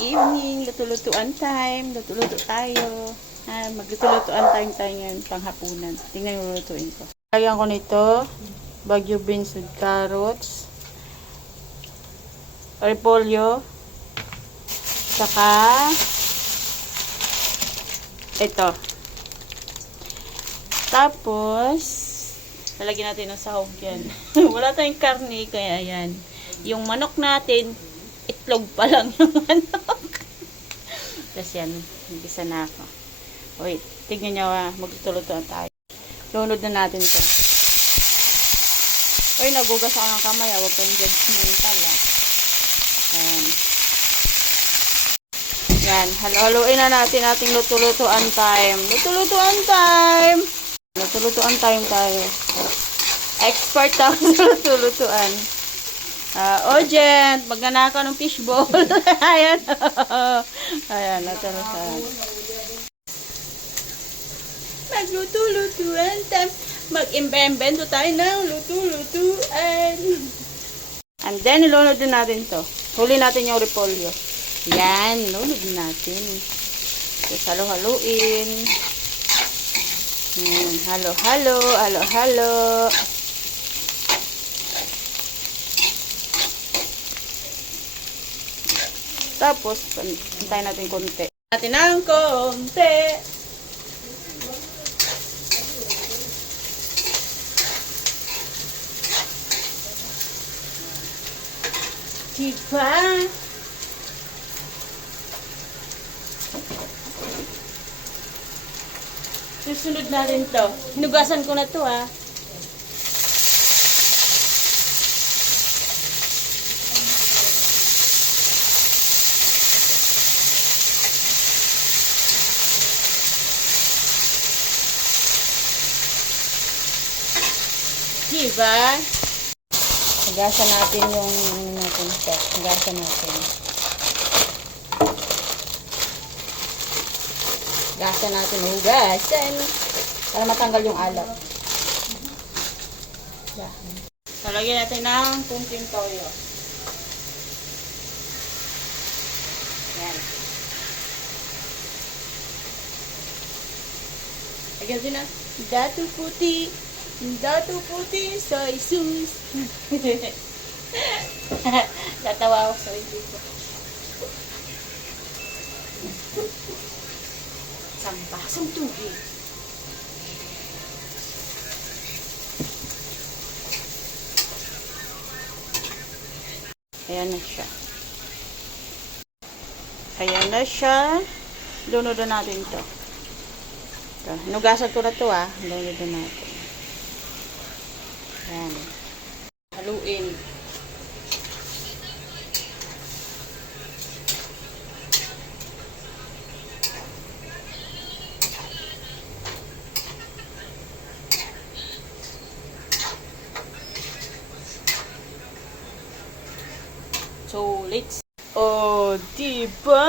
evening, luto-lutuan time, luto-luto tayo. Magluto-lutuan time tayo ngayon, panghapunan. Tingnan yung lulutuin ko. Lagyan ko nito, Baguio beans with carrots, repolyo, saka ito. Tapos, lalagyan natin ng sahog yan. Wala tayong karne, kaya yan. Yung manok natin, itlog pa lang yung manok. Tapos yan, nagisa na ako. Wait, tignan nyo magluto-luto na tayo. Lunod na natin to. Uy, nagugas ako ng kamay. Huwag kayong judgmental Ayan. Yan, halo-haloin na natin ating luto-lutuan time. Luto-lutuan time! Luto-lutuan time tayo. Expert ako sa luto-lutuan. Urgent, magnanakaw ng fishball. Ayan. Ayan, natulutan. Magluto-lutuan time. Mag-imbento tayo ng luto-lutuan. And then, ilunod din natin to. Huli natin yung repolyo. Yan, ilunod natin. Tapos, halo-haluin. Halo-halo, halo-halo. Tapos, pantayin natin konti. Natin ng konti. Diba? Susunod na rin to. Hinugasan ko na to Diba? Hugasan natin yung natin ito. Hugasan natin. Hugasan natin. Hugasan. Para matanggal yung alat. Yan. Talagyan natin ng kunting toyo. Yan. Lagyan din na dato puti. Dato puti soy sauce. Tatawa ako sa video ko. Sampasang tubig. Ayan na siya. Ayan na siya. Lunod na natin to. Hinugasan ko na to Lunod na natin. Ayan. Haluin. So, let's... Oh, diba?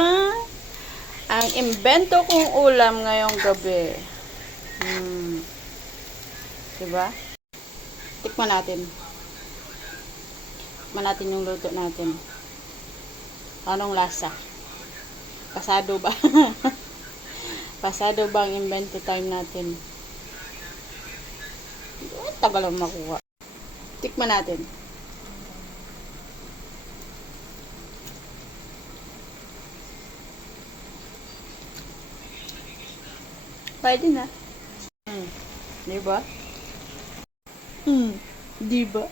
Ang imbento kong ulam ngayong gabi. Diba? Tikman natin. Tikman natin yung luto natin. Anong lasa? Pasado ba? Pasado ba ang invento time natin? Tagal lang makuha. Tikman natin. Pwede na. Diba? Diba?